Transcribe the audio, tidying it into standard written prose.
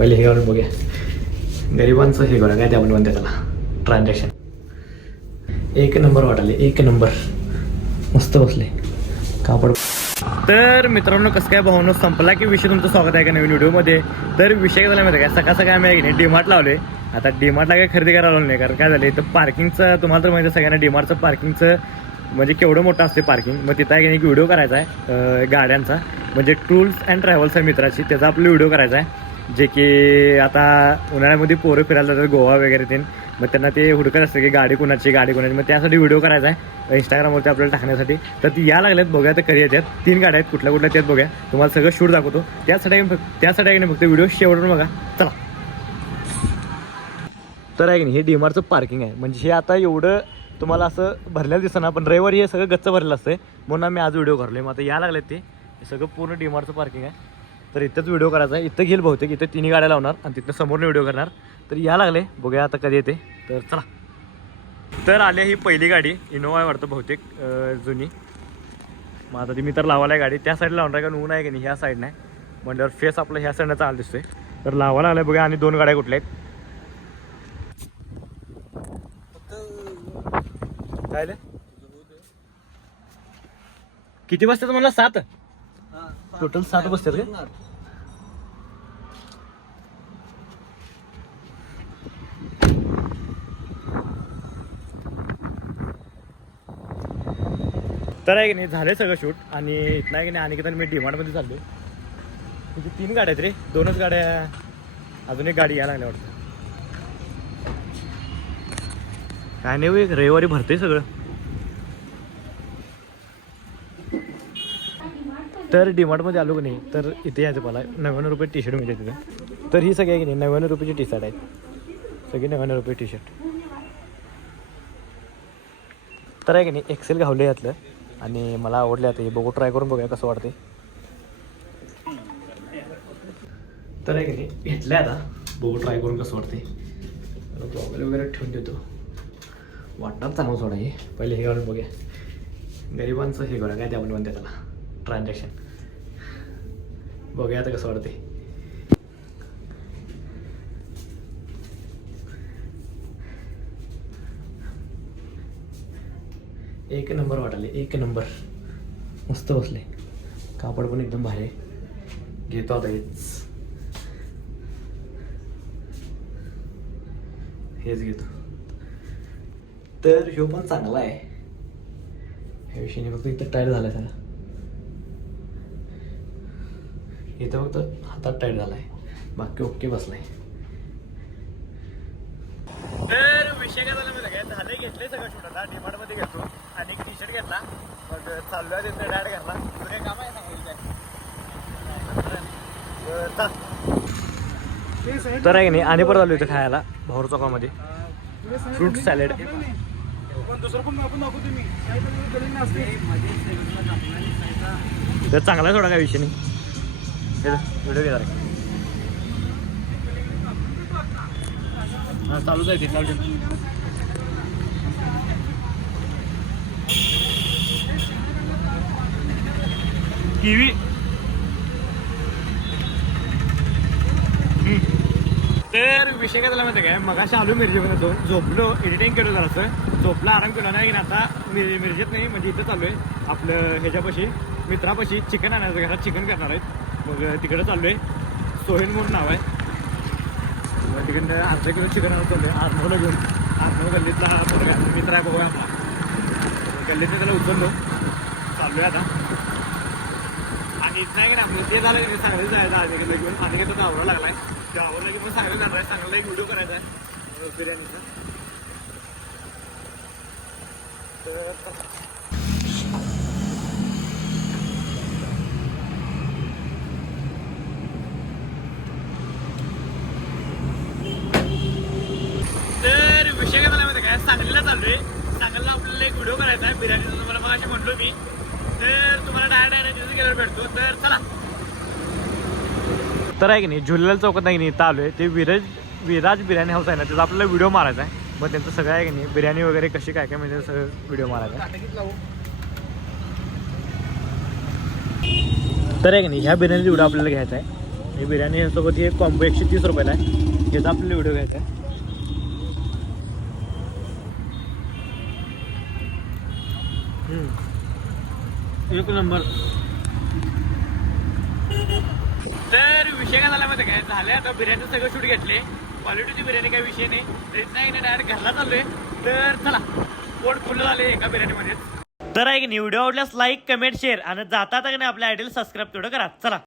पहिले हे काढून बघूया गरिबांचं हे करा काय ते आपण म्हणते त्याला ट्रान्झॅक्शन. एक नंबर वाटाले, एक नंबर मस्त बसले कापड. तर मित्रांनो कसं काय भावनो संपला की विषय. तुमचं स्वागत आहे का नवीन व्हिडिओमध्ये. तर विषय काय झाला माहिती काय, सकाळ सकाळ आम्ही डीमार्ट लावले. आता डीमार्टला काही खरेदी करायला नाही, कारण काय झालं तर पार्किंगचं तुम्हाला तर माहिती आहे सगळ्यांना, डीमार्टचं पार्किंगचं म्हणजे केवढं मोठं असते पार्किंग. मग तिथं आहे की एक व्हिडिओ करायचा आहे गाड्यांचा, म्हणजे टूर्स अँड ट्रॅव्हल्स आहे मित्राची, त्याचा आपला व्हिडिओ करायचा आहे. जे की आता उन्हाळ्यामध्ये पोरं फिरायला जातात गोवा वगैरे ते, मग त्यांना ते हुडकत असतं की गाडी कोणाची, मग त्यासाठी व्हिडिओ करायचा आहे इंस्टाग्रामवरती आपल्याला टाकण्यासाठी. तर ती या लागल्यात, बघूया तर कधी येतात. 3 गाड्या आहेत, कुठल्या त्यात बघूया, तुम्हाला सगळं शूट दाखवतो. त्यासाठी फक्त व्हिडिओ शेवटून बघा चला. तर आहे की नाही हे डीमार्टचं पार्किंग आहे, म्हणजे हे आता एवढं तुम्हाला असं भरलेलं दिसतं ना, पण रविवारी हे सगळं गच्च भरलेलं असतं म्हणून आम्ही आज व्हिडिओ करले. मग आता या लागलेत ते सगळं पूर्ण डीमार्टचं पार्किंग आहे. तर इथंच व्हिडिओ करायचा आहे, इथं घेईल बहुतेक, इथं 3 गाड्या लावणार आणि तिथं समोरनं व्हिडिओ करणार. तर या लागले, बघूया आता कधी येते. तर चला. तर आली ही पहिली गाडी इनोवा आहे वाटतं बहुतेक जुनी. मग आता ती मी तर लावायला आहे गाडी त्या साईडला लावणार आहे, कारण ऊन आहे की नाही ह्या साईड नाही म्हटल्यावर फेस आपला ह्या साईडनं चाल दिसतोय. तर लावायला लागलाय, बघूया. आणि 2 गाड्या कुठल्या आहेत काय किती बसतात मला? 7 टोटल 7 बसतात का? तर आहे की नाही झाले सगळं शूट. आणि इथं आहे की नाही आणि मी डीमार्टमध्ये चाललो. तिथे 3 गाड्या आहेत रे, 2च गाड्या, अजून एक गाडी यायला लागल्या वाटतं. काय नाही रविवारी भरते सगळं. तर डीमार्टमध्ये आलो की नाही तर इथे यायचं मला 99 रुपये टी शर्ट मिळते तिथं. तर ही सगळी आहे की नाही 99 रुपयाची टी शर्ट आहेत, सगळी 99 रुपये टी शर्ट. तर आहे की नाही एक्सेल घावले यातलं आणि मला आवडले. आता हे बघू, ट्राय करून बघूया कसं वाटते. तर आहे की नाही घेतलं आता, बघू ट्राय करून कसं वाटते. गॉगल वगैरे ठेवून देतो, वाटणार चांगलं सोडा. हे पहिले हे घालून बघूया गरिबांचं हे करा काय ते आपण म्हणते त्याला ट्रान्झॅक्शन. बघूया आता कसं वाटते. एक नंबर वाटाले, एक नंबर मस्त बसले कापड पण एकदम भारी. घेतो आता हेच घेतो. तर ह्यो पण चांगला आहे, ह्या विषयाने फक्त इथं टाईट झालाय सगळं, इथं फक्त हातात टाईट झालाय, बाकी ओके बसलाय. तर विषय काय झाला माहिती काय, झालं घेतलंय सगळं शूट. आता डीमार्टमध्ये घेतो आणि एक टी शर्ट घेतला, मग चाललोय तिथं डायरेक्ट घरला. तुझे काम आहे सांगायचं काय. तर आहे की नाही आणि परत आलो इथं खायला भाऊर चौकामध्ये फ्रूट सॅलेड. तर चांगला आहे थोडा, काय विषय नाही. व्हिडिओ घेणार हां चालूच आहे ते, चालू. किवी. तर विषय काय झाला माहिती काय, मगाशी आलो मिरजेमध्ये जाऊन, झोपलो, एडिटिंग केलं जरासं, झोपला, आराम केला नाही. आता मिरजेत नाही म्हणजे इथं चालू आहे आपलं ह्याच्यापाशी मित्रापाशी चिकन आणायचं, घरात चिकन करणार आहेत. मग तिकडं चाललो आहे, सोहेल म्हणून नाव आहे. मग तिकडनं अर्धा किलो चिकन आणून चाललो आहे आरमोला घेऊन. आरमोल गल्लीतला मित्र आहे बघूया आपला, गल्लीतनं त्याला उचललो, चाललो आहे आता. आणि इथं आहे का आपलं ते झालं की सांगायला जायचं आधी घेऊन, आधी घेतो आवडा लागलाय. ते आवडलं की मग सांगायला जाणार आहे, चांगला एक व्हिडिओ करायचा आहे बिर्याणीचा. तर विषय काय झाला माहिती काय, सांगलीला चाललोय. सांगलीला आपल्याला एक व्हिडिओ करायचा आहे बिर्याणीचा, तुम्हाला मग अशी म्हटलो मी. तर तुम्हाला डायरेक्ट तिथं गेल्यावर भेटतो. तर चला. तर आहे की नाही झुलेलाल चौकात नाही की नाही इथं आलो आहे, ते विराज बिर्याणी हाऊस आहे ना, त्याचा आपल्याला व्हिडिओ मारायचा आहे. मग त्यांचं सगळं आहे की नाही बिर्याणी वगैरे कशी काय काय म्हणजे सगळं व्हिडिओ मारायचा आहे. तर आहे की नाही ह्या बिर्याणीचा व्हिडिओ आपल्याला घ्यायचा आहे. ही बिर्याणी सोबत ही एक कॉम्बो 130 रुपयाला आहे. याचा आपल्याला व्हिडिओ घ्यायचा आहे. एक नंबर. तर विषय काय झाला माहिती काय झालं, आता बिर्याणी सगळं शूट घेतले, क्वालिटीची बिर्याणी काही विषय नाही, नाही डायरेक्ट घरला चाललोय. तर चला, पोट फुल झाले एका बिर्याणीमध्ये. तर आहे की व्हिडिओ आवडल्यास लाईक कमेंट शेअर आणि जाता का नाही आपल्या आयडीला सबस्क्राईब तेवढं करा. चला.